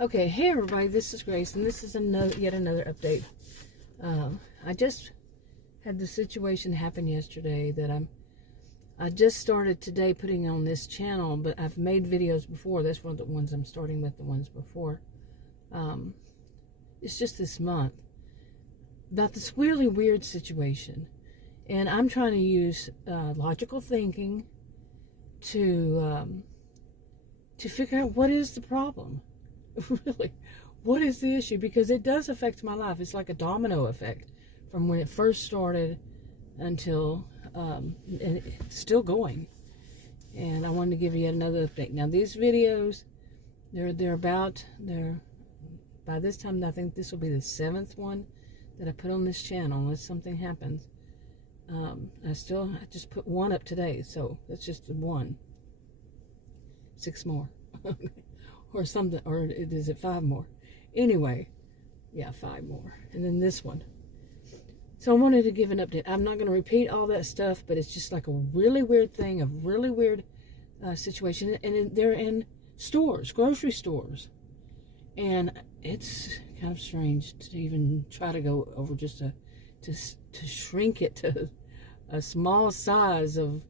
Okay, hey everybody, this is Grace, and this is yet another update. I just had the situation happen yesterday that I just started today putting on this channel, but I've made videos before. That's one of the ones I'm starting with, the ones before. It's just this month about this really weird situation, and I'm trying to use logical thinking to figure out what is the problem. Really, what is the issue? Because it does affect my life. It's like a domino effect from when it first started until and it's still going. And I wanted to give you yet another update. Now these videos, they're by this time I think this will be the 7th one that I put on this channel unless something happens. I just put one up today, so that's just one. 6 more. Or something, or is it 5 more? Anyway, yeah, 5 more. And then this one. So I wanted to give an update. I'm not going to repeat all that stuff, but it's just like a really weird thing, a really weird situation. And they're in stores, grocery stores. And it's kind of strange to even try to go over just to shrink it to a small size of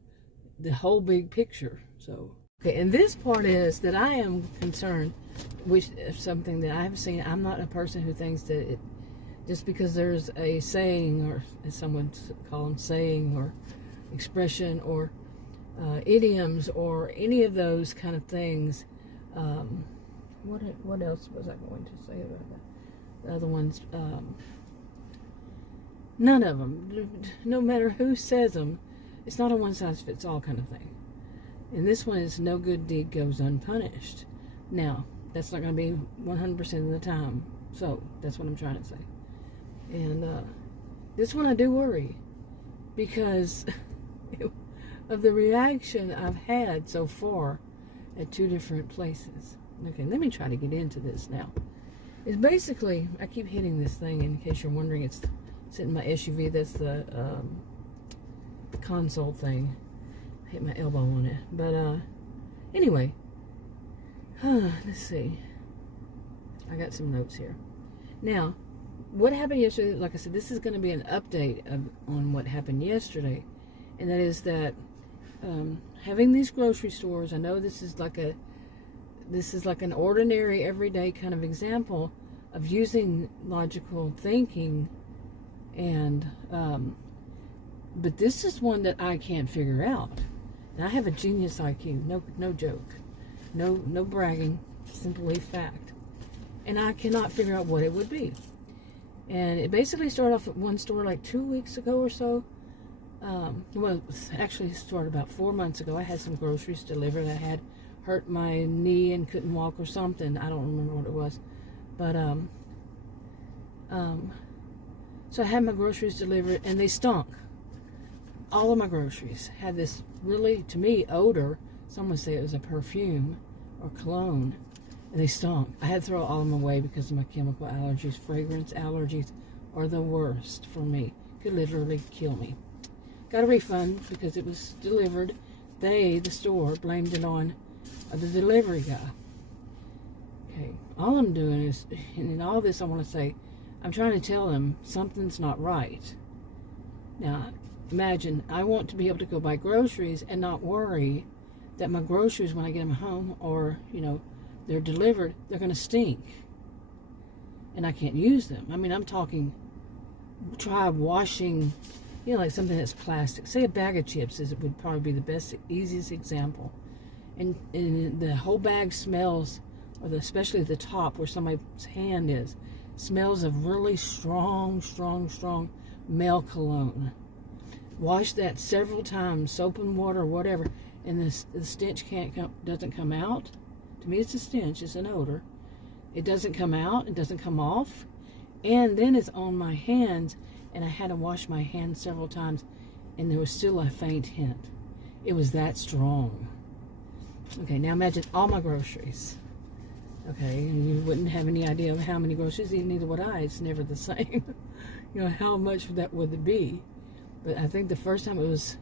the whole big picture. So... okay, and this part is that I am concerned with something that I have seen. I'm not a person who thinks that just because there's a saying, or as someone call them saying, or expression, or idioms, or any of those kind of things. What else was I going to say about that? The other ones, none of them, no matter who says them, it's not a one-size-fits-all kind of thing. And this one is no good deed goes unpunished. Now, that's not going to be 100% of the time. So, that's what I'm trying to say. And this one I do worry. Because of the reaction I've had so far at 2 different places. Okay, let me try to get into this now. It's basically, I keep hitting this thing in case you're wondering. It's sitting in my SUV. That's the console thing. Hit my elbow on it, but anyway, let's see. I got some notes here. Now, what happened yesterday? Like I said, this is going to be an update on what happened yesterday, and that is that having these grocery stores. I know this is like an ordinary, everyday kind of example of using logical thinking, and but this is one that I can't figure out. I have a genius IQ, no joke, no bragging, simply fact. And I cannot figure out what it would be. And it basically started off at one store like 2 weeks ago or so. Well, actually it started about 4 months ago. I had some groceries delivered. I had hurt my knee and couldn't walk or something. I don't remember what it was. But, so I had my groceries delivered and they stunk. All of my groceries had this really, to me, odor. Some would say it was a perfume or cologne, and they stunk. I had to throw all of them away because of my chemical allergies. Fragrance allergies are the worst for me. Could literally kill me. Got a refund because it was delivered. The store, blamed it on the delivery guy. Okay, all I'm doing is, and in all this I want to say, I'm trying to tell them something's not right. Now, imagine, I want to be able to go buy groceries and not worry that my groceries, when I get them home or, they're delivered, they're going to stink. And I can't use them. I mean, I'm talking, try washing, like something that's plastic. Say a bag of chips would probably be the best, easiest example. And the whole bag smells, or especially the top where somebody's hand is, smells of really strong male cologne. Wash that several times, soap and water or whatever, and the stench doesn't come out. To me, it's a stench. It's an odor. It doesn't come out. It doesn't come off. And then it's on my hands, and I had to wash my hands several times, and there was still a faint hint. It was that strong. Okay, now imagine all my groceries. Okay, you wouldn't have any idea of how many groceries, neither would I. It's never the same. How much that would be. But I think the first time it was,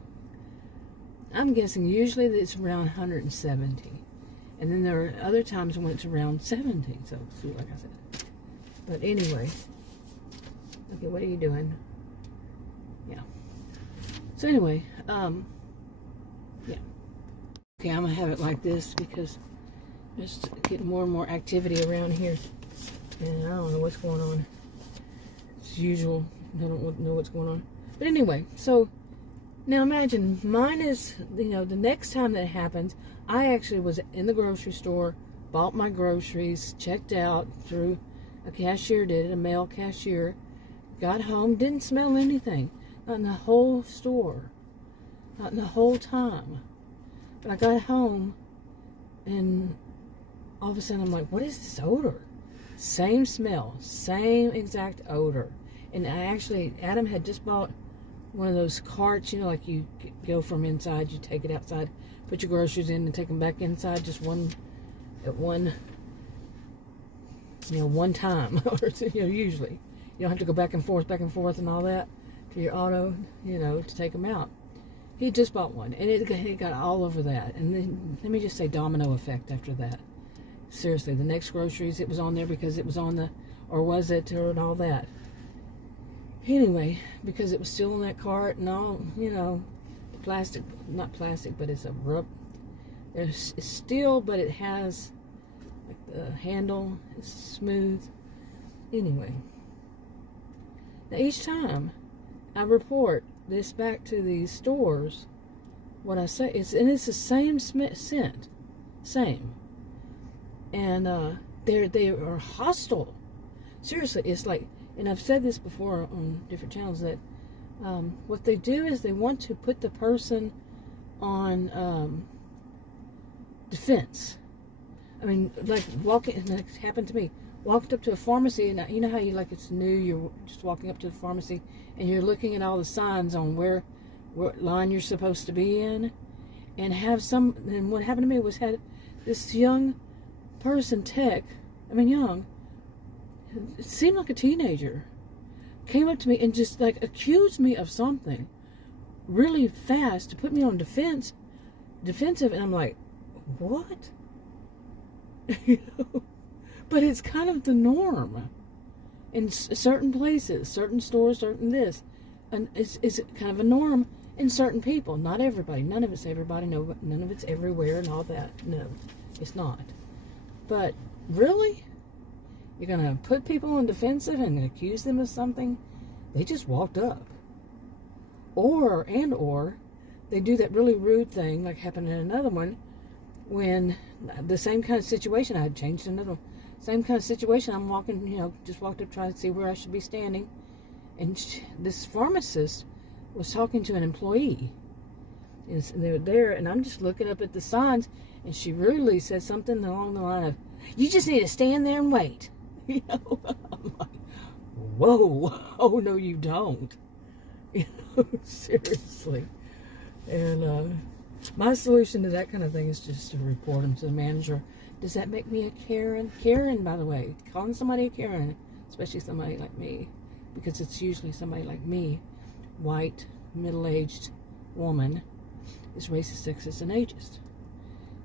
I'm guessing usually it's around 170. And then there are other times when it's around 17. So, see, like I said. But anyway. Okay, what are you doing? Yeah. So anyway, yeah. Okay, I'm going to have it like this because there's getting more and more activity around here. And I don't know what's going on. It's usual. I don't know what's going on. But anyway, so now imagine mine is, the next time that happens, I actually was in the grocery store, bought my groceries, checked out through a cashier, a male cashier, got home, didn't smell anything. Not in the whole store. Not in the whole time. But I got home and all of a sudden I'm like, what is this odor? Same smell, same exact odor. And Adam had just bought one of those carts, like you go from inside, you take it outside, put your groceries in and take them back inside, just one time, or usually. You don't have to go back and forth and all that to your auto, to take them out. He just bought one, and it got all over that. And then, let me just say domino effect after that. Seriously, the next groceries, it was on there because it was on the, or was it, or and all that. Anyway, because it was still in that cart and all, the plastic, not plastic, but it's a rub. It's steel, but it has, like the handle is smooth. Anyway. Now each time I report this back to these stores, what I say is, and it's the same scent, same, and they are hostile. Seriously, it's like, and I've said this before on different channels, that what they do is they want to put the person on defense. I mean, like walking, like it happened to me. Walked up to a pharmacy, and you know how it's new, you're just walking up to the pharmacy and you're looking at all the signs on what line you're supposed to be in, and and what happened to me was, had this young person, young, it seemed like a teenager, came up to me and just like accused me of something really fast to put me on defensive, and I'm like, what? But it's kind of the norm in certain places, certain stores, certain this. And it's kind of a norm in certain people. Not everybody. None of it's everybody. No, none of it's everywhere and all that. No, it's not. But really? You're going to put people on defensive and accuse them of something? They just walked up. Or they do that really rude thing, like happened in another one, when the same kind of situation, I had changed another one. Same kind of situation, I'm walking, just walked up trying to see where I should be standing. And this pharmacist was talking to an employee. And they were there, and I'm just looking up at the signs, and she rudely said something along the line of, you just need to stand there and wait. I'm like, whoa, oh no you don't. Seriously. And my solution to that kind of thing is just to report them to the manager. Does that make me a Karen? Karen, by the way, calling somebody a Karen, especially somebody like me, because it's usually somebody like me, white, middle-aged woman, is racist, sexist, and ageist.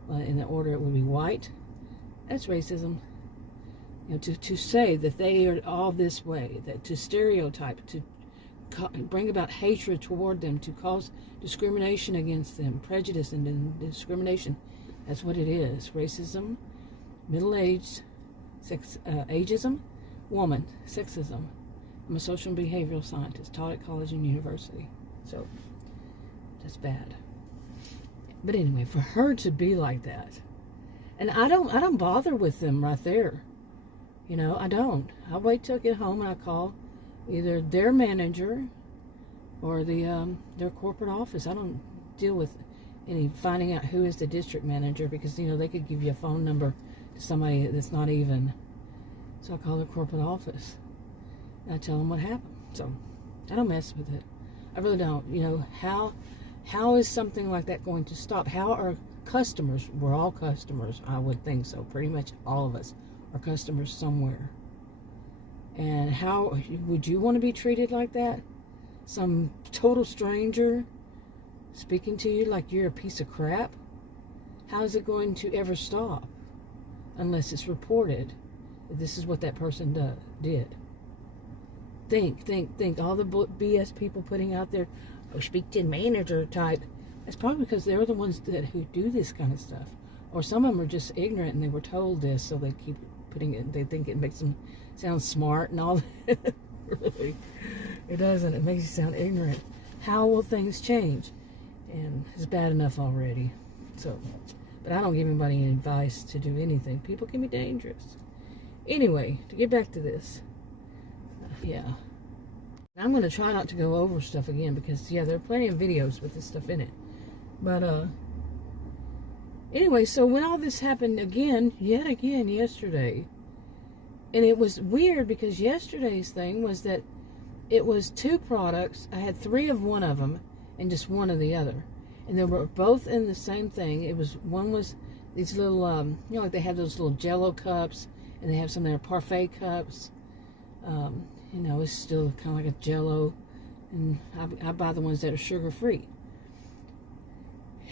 In the order it would be white, that's racism. To say that they are all this way, that to stereotype, to bring about hatred toward them, to cause discrimination against them, prejudice and discrimination. That's what it is. Racism, middle-aged, ageism, woman, sexism. I'm a social and behavioral scientist, taught at college and university. So, that's bad. But anyway, for her to be like that, and I don't bother with them right there. I don't. I wait till I get home and I call either their manager or their corporate office. I don't deal with any finding out who is the district manager, because they could give you a phone number to somebody that's not even. So I call their corporate office and I tell them what happened. So I don't mess with it. I really don't. How is something like that going to stop? How are customers? We're all customers, I would think so. Pretty much all of us are customers somewhere. And how would you want to be treated like that? Some total stranger speaking to you like you're a piece of crap? how is it going to ever stop unless it's reported that this is what that person did? Think. All the BS people putting out there, oh, speak to the manager type. It's probably because they're the ones who do this kind of stuff. Or some of them are just ignorant and they were told this, so they keep putting it, they think it makes them sound smart and all that. Really, it doesn't. It makes you sound ignorant. How will things change? And it's bad enough already. So, but I don't give anybody any advice to do anything. People can be dangerous. Anyway, to get back to this. Yeah. I'm going to try not to go over stuff again because, yeah, there are plenty of videos with this stuff in it. But, anyway, so when all this happened yet again yesterday, and it was weird because yesterday's thing was that it was 2 products. I had 3 of one of them and just 1 of the other. And they were both in the same thing. One was these little, you know, like they have those little Jello cups, and they have some of their parfait cups. You know, it's still kind of like a Jello, and I buy the ones that are sugar-free.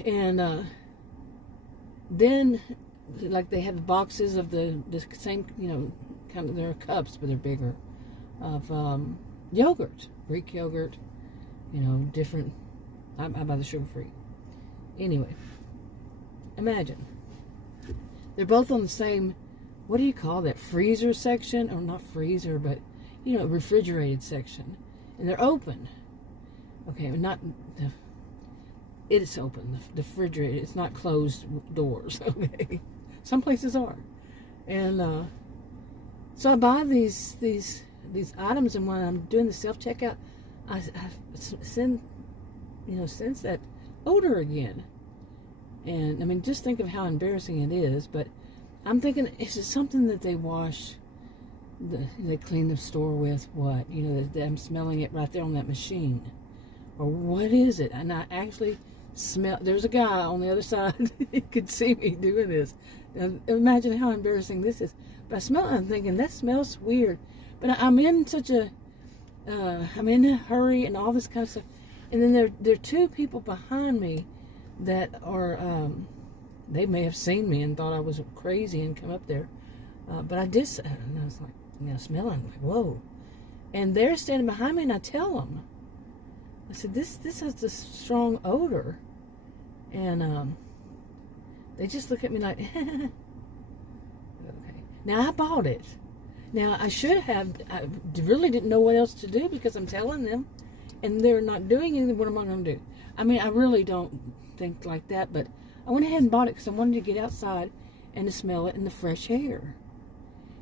And then, like, they have boxes of the same, you know, kind of, they're cups, but they're bigger, of yogurt, Greek yogurt, you know, different. I buy the sugar-free. Anyway, imagine. They're both on the same, what do you call that, freezer section? Or not freezer, but, you know, refrigerated section. And they're open. Okay, it's open, the refrigerator. It's not closed doors, okay? Some places are. And so I buy these items, and when I'm doing the self-checkout, I sense that odor again. And I mean, just think of how embarrassing it is. But I'm thinking, is it something that they wash, they clean the store with? What, you know, that I'm smelling it right there on that machine, or what is it? And I actually smell. There's a guy on the other side. He could see me doing this. And imagine how embarrassing this is. But I smell it, and I'm thinking, that smells weird. But I'm in such a, I'm in a hurry and all this kind of stuff. And then there are 2 people behind me that are, they may have seen me and thought I was crazy and come up there. But I did, and I was like, you know, smelling, like, whoa. And they're standing behind me, and I tell them, I said, this has this strong odor. And they just look at me like, okay. Now, I bought it. Now, I really didn't know what else to do because I'm telling them, and they're not doing anything. What am I going to do? I mean, I really don't think like that, but I went ahead and bought it because I wanted to get outside and to smell it in the fresh air.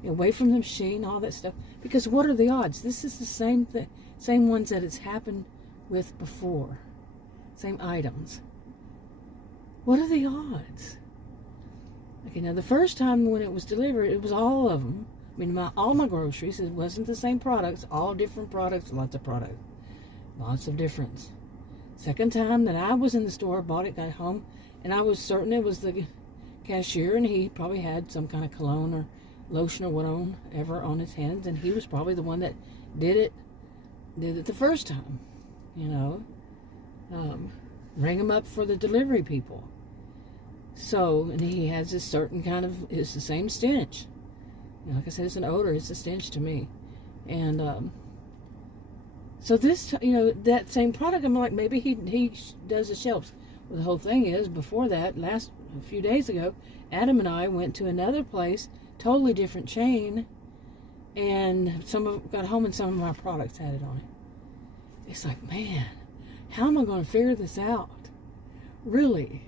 Away from the machine, all that stuff. Because what are the odds? This is the same thing, same ones that it's happened with before. Same items. What are the odds? Okay, now the first time when it was delivered, it was all of them. I mean, all my groceries, it wasn't the same products, all different products, lots of products. Lots of difference. Second time that I was in the store, bought it, got home, and I was certain it was the cashier, and he probably had some kind of cologne or lotion or whatever on his hands, and he was probably the one that did it the first time, you know. Ring him up for the delivery people. So, and he has this certain kind of, it's the same stench. You know, like I said, it's an odor, it's a stench to me. And, so this, you know, that same product, I'm like, maybe he does the shelves. Well, the whole thing is, before that, a few days ago, Adam and I went to another place, totally different chain, and got home and some of my products had it on it. It's like, man, how am I going to figure this out? Really?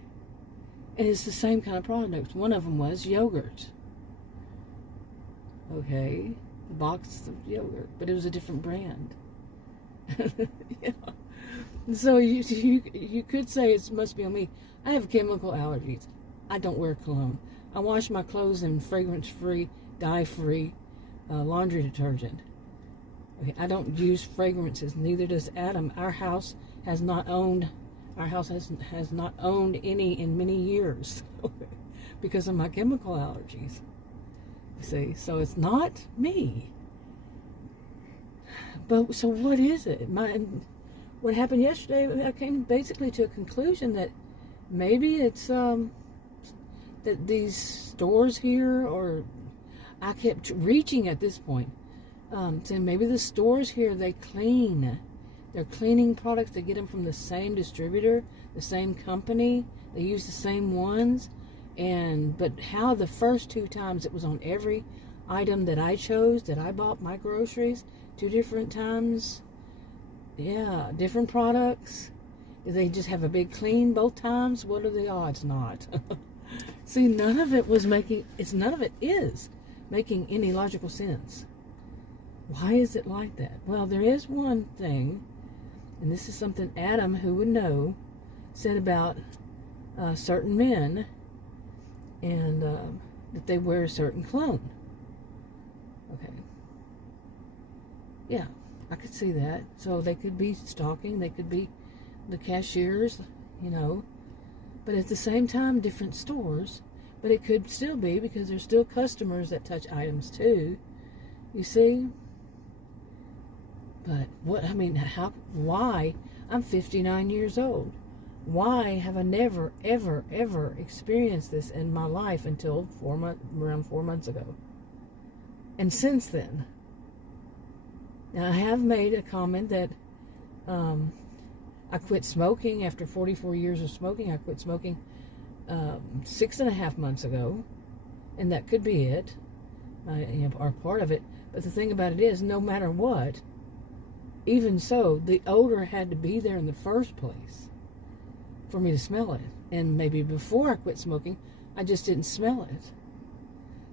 And it's the same kind of product. One of them was yogurt. Okay, the box of yogurt, but it was a different brand. Yeah. So you could say it must be on me. I have chemical allergies. I don't wear cologne. I wash my clothes in fragrance-free, dye-free laundry detergent. Okay, I don't use fragrances. Neither does Adam. Our house has not owned any in many years because of my chemical allergies. You see, so it's not me. But so what is it? What happened yesterday, I came basically to a conclusion that maybe it's that these stores here, or I kept reaching at this point, saying maybe the stores here, they clean. They're cleaning products. They get them from the same distributor, the same company. They use the same ones. But how the first 2 times it was on every item that I chose, that I bought my groceries, 2 different times. Yeah, different products. Do they just have a big clean both times? What are the odds? Not. See, none of it is making any logical sense. Why is it like that? Well, there is one thing, and this is something Adam, who would know, said about certain men, and that they wear a certain cologne. Okay. Yeah, I could see that. So they could be stalking, they could be the cashiers, but at the same time, different stores. But it could still be, because there's still customers that touch items too. You see? But why? I'm 59 years old. Why have I never, ever, ever experienced this in my life until around 4 months ago? And since then, now I have made a comment that I quit smoking after 44 years of smoking. I quit smoking 6.5 months ago, and that could be it, or part of it. But the thing about it is, no matter what, even so, the odor had to be there in the first place for me to smell it. And maybe before I quit smoking, I just didn't smell it.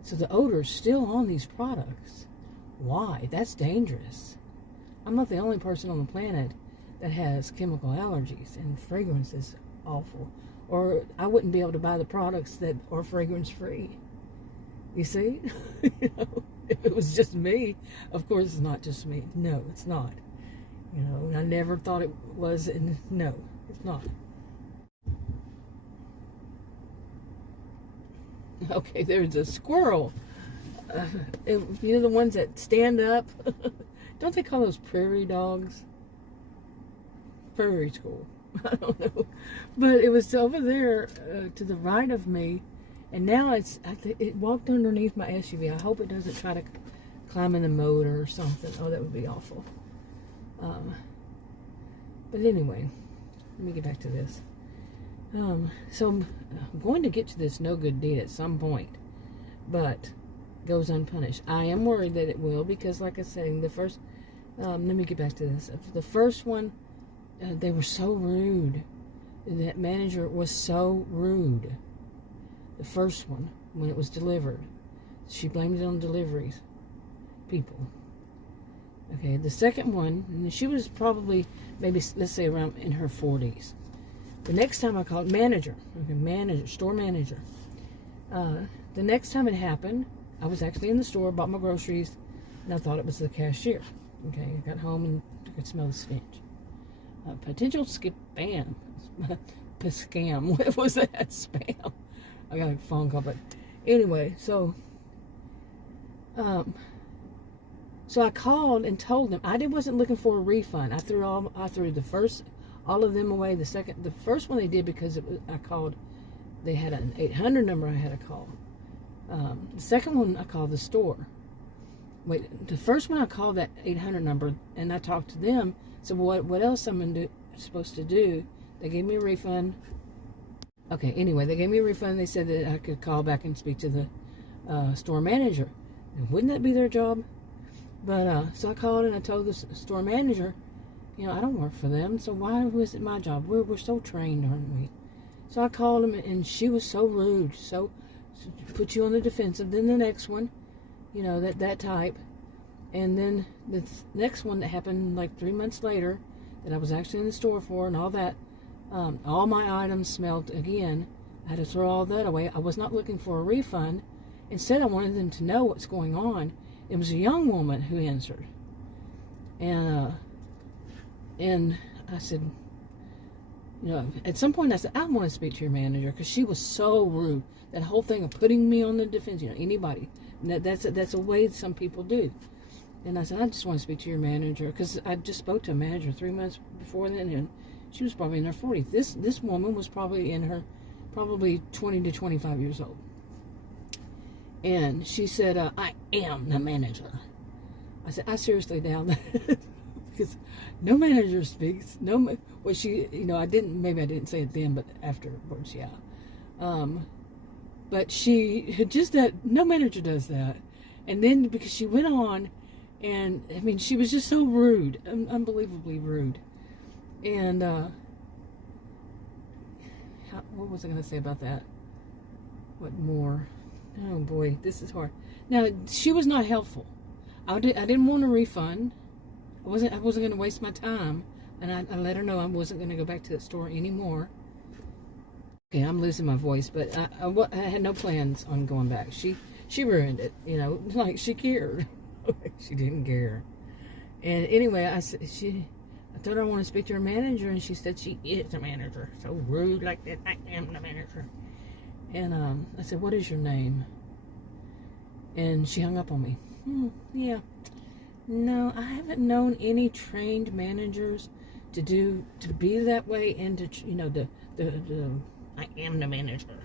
So the odor is still on these products. Why? That's dangerous. I'm not the only person on the planet that has chemical allergies, and fragrance is awful. Or I wouldn't be able to buy the products that are fragrance free. You see? If it was just me, of course it's not just me. No, it's not. I never thought it was, and no, it's not. Okay, there's a squirrel. The ones that stand up. Don't they call those prairie dogs? Prairie school. I don't know. But it was over there to the right of me, and now it walked underneath my SUV. I hope it doesn't try to climb in the motor or something. Oh, that would be awful. But anyway, let me get back to this. So I'm going to get to this no good deed at some point, but goes unpunished. I am worried that it will, because like I said, the first, let me get back to this. The first one, they were so rude. That manager was so rude. The first one, when it was delivered, she blamed it on deliveries people. Okay, the second one, and she was probably, maybe, let's say around in her 40s. The next time I called store manager. The next time it happened, I was actually in the store, bought my groceries, and I thought it was the cashier. Okay, I got home and I could smell the stench. Potential spam. Scam. What was that? Spam. I got a phone call, but anyway, so I called and told them I wasn't looking for a refund. I threw all of them away. The first one they did because I called. They had an 800 number I had to call. The second one I called the store. Wait, the first one I called that 800 number and I talked to them. So what else I'm supposed to do? They gave me a refund. Okay, anyway, they gave me a refund. They said that I could call back and speak to the store manager. And wouldn't that be their job? But so I called and I told the store manager, I don't work for them, so why was it my job? We're so trained, aren't we? So I called him, and she was so rude, so put you on the defensive. Then the next one, that type. And then the next one that happened like 3 months later, that I was actually in the store for, and all that, all my items smelled again. I had to throw all that away. I was not looking for a refund. Instead, I wanted them to know what's going on. It was a young woman who answered. And I said, at some point I said, I want to speak to your manager, because she was so rude. That whole thing of putting me on the defense, anybody. That's a way some people do. And I said, I just want to speak to your manager, because I just spoke to a manager 3 months before then, and she was probably in her 40s. This woman was probably 20 to 25 years old. And she said, I am the manager. I said, I seriously doubt that. Because no manager speaks. Well, she, maybe I didn't say it then, but afterwards, yeah. But she had just that, no manager does that. And then because she went on, and I mean, she was just so rude, unbelievably rude. And what was I going to say about that? What more? Oh boy, this is hard. Now, she was not helpful. I didn't want a refund. I wasn't going to waste my time, and I let her know I wasn't going to go back to that store anymore. Okay, I'm losing my voice, but I had no plans on going back. She ruined it, like she cared. She didn't care. And anyway, I told her I want to speak to her manager, and she said she is the manager. So rude like that. I am the manager. And I said, what is your name? And she hung up on me. Yeah. No, I haven't known any trained managers to be that way, and to, I am the manager.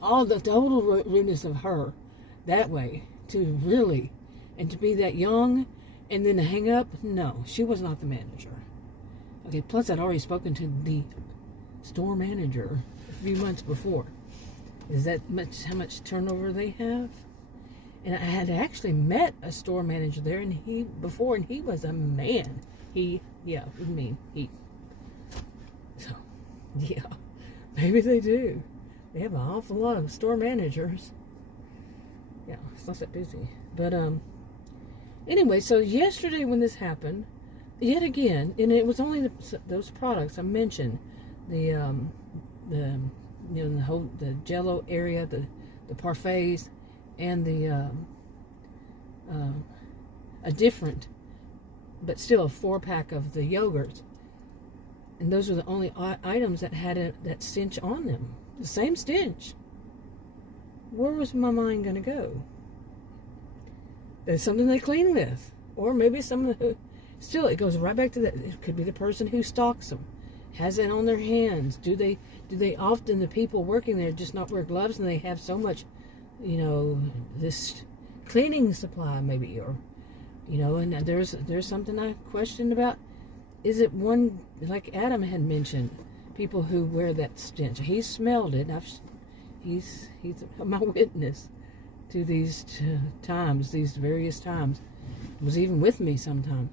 All the total rudeness of her that way, to really, and to be that young, and then to hang up. No, she was not the manager. Okay, plus I'd already spoken to the store manager a few months before. Is that how much turnover they have? And I had actually met a store manager there, and he was a man. So, yeah, maybe they do. They have an awful lot of store managers. Yeah, it's not that busy. But, anyway, so yesterday when this happened, yet again, and it was only those products I mentioned, the Jello area, the parfaits, and a different, but still a 4-pack of the yogurts. And those were the only items that had that stench on them. The same stench. Where was my mind going to go? There's something they clean with. Or maybe still, it goes right back to that. It could be the person who stocks them. Has it on their hands. Do they often, the people working there, just not wear gloves, and they have so much, this cleaning supply maybe, or, and there's something I questioned about. Is it one, like Adam had mentioned, people who wear that stench? He smelled it. He's my witness to these times, these various times. Was even with me sometime.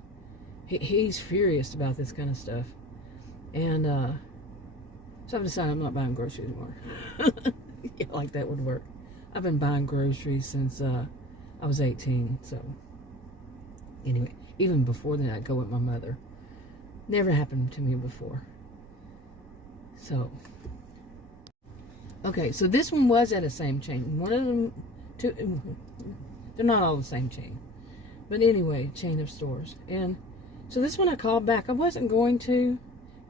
He's furious about this kind of stuff. And so I've decided I'm not buying groceries anymore. Yeah, like that would work. I've been buying groceries since I was 18. So anyway, even before then, I'd go with my mother. Never happened to me before. So, okay, so this one was at a same chain. One of them, they're not all the same chain. But anyway, chain of stores. And so this one I called back. I wasn't going to,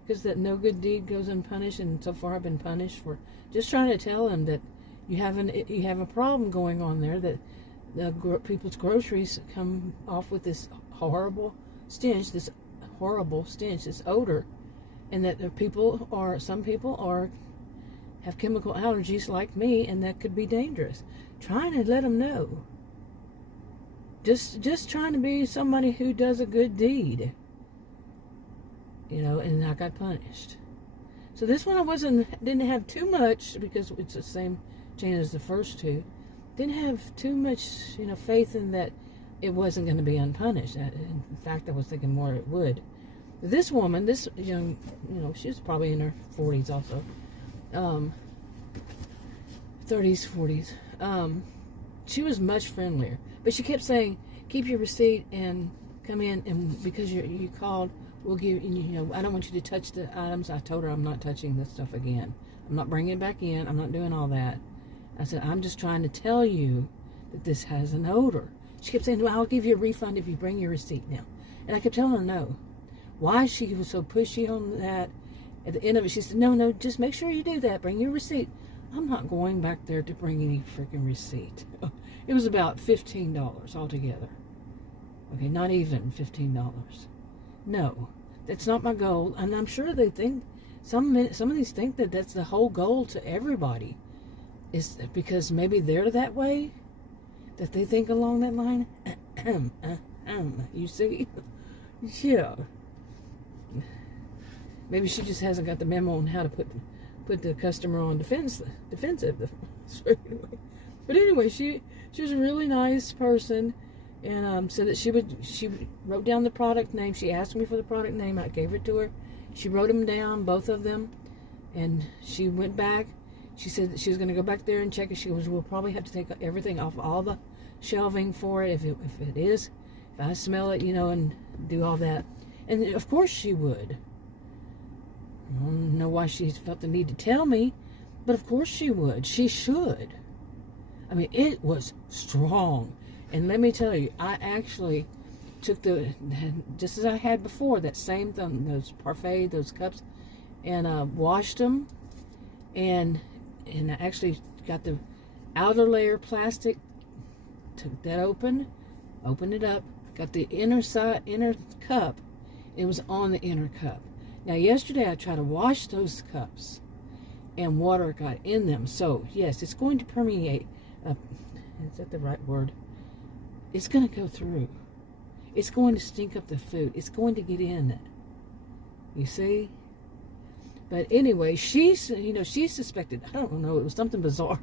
because that no good deed goes unpunished, and so far I've been punished for just trying to tell them that you have a problem going on there, that people's groceries come off with this horrible stench, this odor, and that some people have chemical allergies like me, and that could be dangerous. Trying to let them know. Just trying to be somebody who does a good deed. And I got punished. So this one didn't have too much, because it's the same chain as the first two. Didn't have too much, faith in that it wasn't going to be unpunished. In fact, I was thinking more it would. This woman, this young, she was probably in her 40s also. 30s, 40s. She was much friendlier. But she kept saying, keep your receipt and come in, and because you called, we'll give you, I don't want you to touch the items. I told her I'm not touching this stuff again. I'm not bringing it back in. I'm not doing all that. I said, I'm just trying to tell you that this has an odor. She kept saying, well, I'll give you a refund if you bring your receipt now. And I kept telling her no. Why she was so pushy on that. At the end of it, she said, no, just make sure you do that. Bring your receipt. I'm not going back there to bring any freaking receipt. It was about $15 altogether. Okay, not even $15. No, that's not my goal. And I'm sure they think, some of these think that that's the whole goal to everybody. Is because maybe they're that way, that they think along that line. You see? Yeah. Maybe she just hasn't got the memo on how to put the customer on defensive. But anyway, she was a really nice person, and said that she wrote down the product name. She asked me for the product name. I gave it to her. She wrote them down, both of them, and she went back. She said that she was going to go back there and check it. She goes, we'll probably have to take everything off all the shelving for it if I smell it, and do all that. And of course she would. I don't know why she felt the need to tell me, but of course she would. She should. I mean, it was strong. And let me tell you, I actually took just as I had before, that same thing, those parfait, those cups, and washed them, and I actually got the outer layer plastic, took that opened it up, got the inner cup. It was on the inner cup. Now, yesterday I tried to wash those cups, and water got in them. So, yes, it's going to permeate. Is that the right word? It's going to go through. It's going to stink up the food. It's going to get in it. You see? But anyway, she suspected, I don't know, it was something bizarre.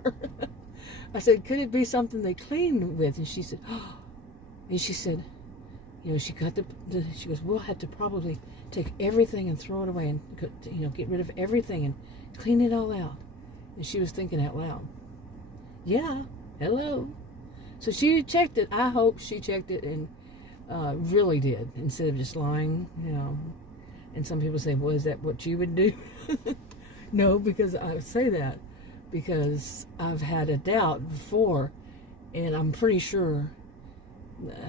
I said, could it be something they cleaned with? And she said, oh. And she said, she got she goes, we'll have to probably take everything and throw it away and, get rid of everything and clean it all out. And she was thinking out loud. Yeah, hello. So she checked it. I hope she checked it and really did, instead of just lying, And some people say, well, is that what you would do? No, because I say that because I've had a doubt before, and I'm pretty sure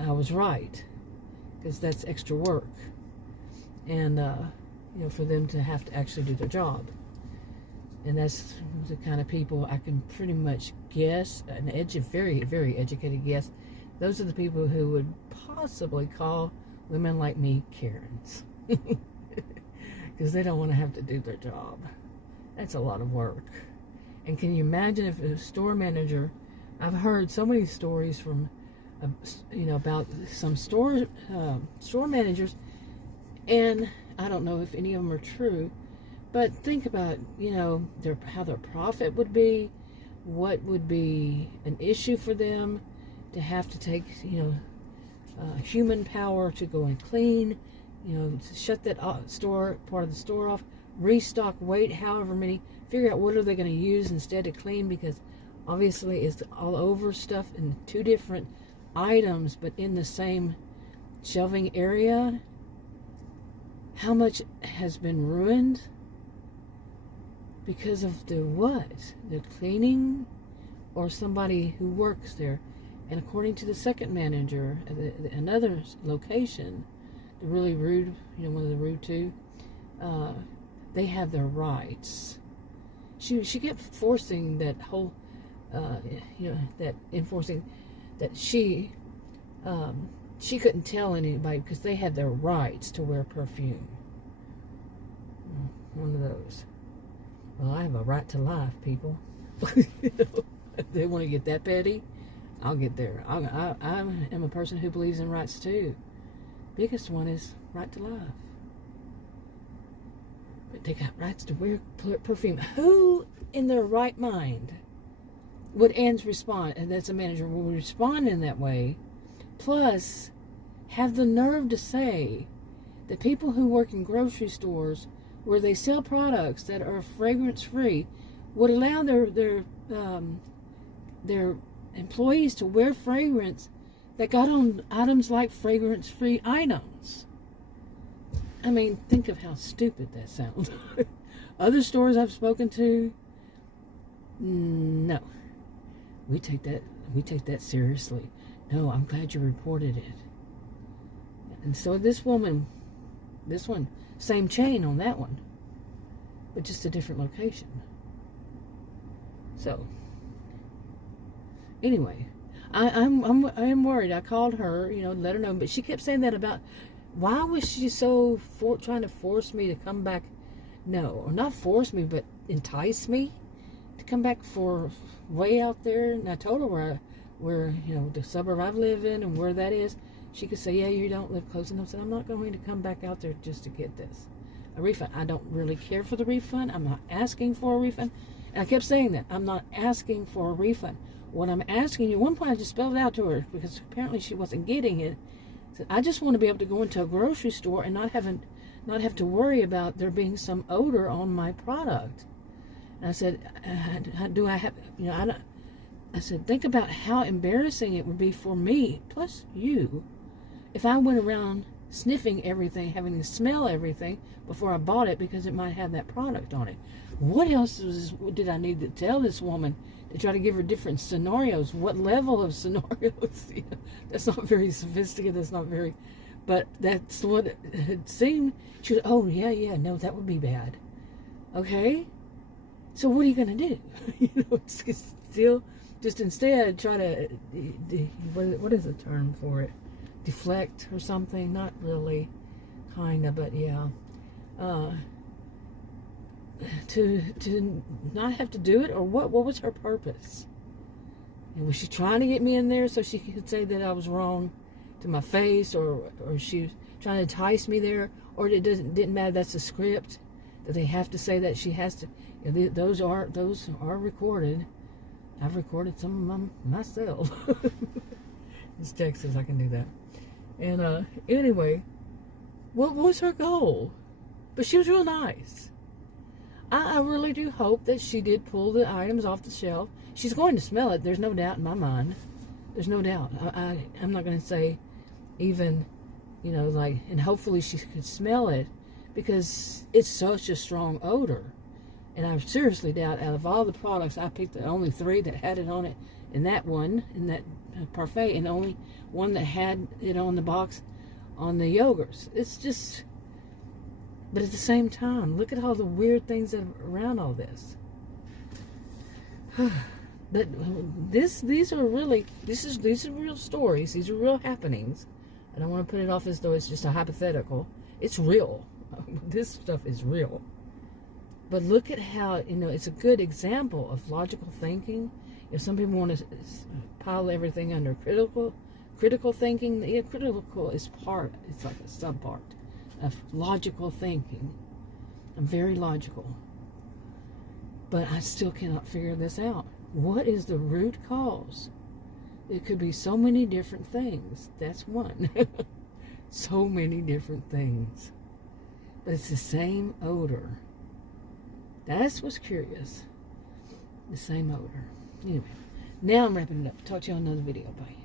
I was right, because that's extra work. And, for them to have to actually do their job. And that's the kind of people I can pretty much guess, very, very educated guess. Those are the people who would possibly call women like me Karens. Because they don't want to have to do their job. That's a lot of work. And can you imagine if a store manager, I've heard so many stories from, about some store managers, and I don't know if any of them are true, but think about, how their profit would be, what would be an issue for them to have to take, human power to go and clean, to shut that part of the store off, restock, wait however many, figure out what are they going to use instead to clean, because obviously it's all over stuff in two different items, but in the same shelving area. How much has been ruined because of the what? The cleaning, or somebody who works there. And according to the second manager at another location, the really rude, one of the rude two, they have their rights. She kept forcing that whole, that enforcing that she couldn't tell anybody because they had their rights to wear perfume. One of those. Well, I have a right to life, people. If they want to get that petty, I'll get there. I am a person who believes in rights too. Biggest one is right to life. But they got rights to wear perfume. Who in their right mind would respond, and that's a manager, will respond in that way, plus have the nerve to say that people who work in grocery stores where they sell products that are fragrance-free would allow their employees to wear fragrance that got on items like fragrance-free items. I mean, think of how stupid that sounds. Other stores I've spoken to, no. We take that seriously. No, I'm glad you reported it. And so this one, same chain on that one, but just a different location. So, anyway, I am worried. I called her, let her know, but she kept saying that about, why was she so trying to force me to come back? No, or not force me, but entice me to come back for way out there. And I told her where the suburb I live in and where that is. She could say, yeah, you don't live close enough. I said, I'm not going to come back out there just to get this. A refund. I don't really care for the refund. I'm not asking for a refund. And I kept saying that. I'm not asking for a refund. What I'm asking you, at one point I just spelled it out to her because apparently she wasn't getting it. I said, I just want to be able to go into a grocery store and not have to worry about there being some odor on my product. And I said, do I have, I said, think about how embarrassing it would be for me, plus you, if I went around sniffing everything, having to smell everything before I bought it because it might have that product on it. What else did I need to tell this woman to try to give her different scenarios? What level of scenarios? That's not very sophisticated. That's not very, but that's what it seemed. She was, oh, yeah, no, that would be bad. Okay, so what are you going to do? It's still, just instead try to, what is the term for it? Deflect or something? Not really, kind of, but yeah. To not have to do it, or what was her purpose? And was she trying to get me in there so she could say that I was wrong to my face, or she was trying to entice me there, or it didn't matter, that's a script that they have to say that she has to, those are recorded. I've recorded some of them myself. It's Texas, I can do that. And anyway, what was her goal? But she was real nice. I really do hope that she did pull the items off the shelf. She's going to smell it. There's no doubt in my mind. There's no doubt. I'm not going to say even, and hopefully she could smell it because it's such a strong odor. And I seriously doubt out of all the products, I picked the only 3 that had it on it, and that one, in that parfait, and only one that had it on the box on the yogurts. It's just, but at the same time, look at all the weird things that are around all this. But these are real stories. These are real happenings. I don't want to put it off as though it's just a hypothetical. It's real. This stuff is real. But look at how, it's a good example of logical thinking. If some people want to pile everything under critical thinking, critical is it's like a subpart of logical thinking. I'm very logical. But I still cannot figure this out. What is the root cause? It could be so many different things. That's one. So many different things. But it's the same odor. That's what's curious. The same odor. Anyway, now I'm wrapping it up. Talk to you on another video. Bye.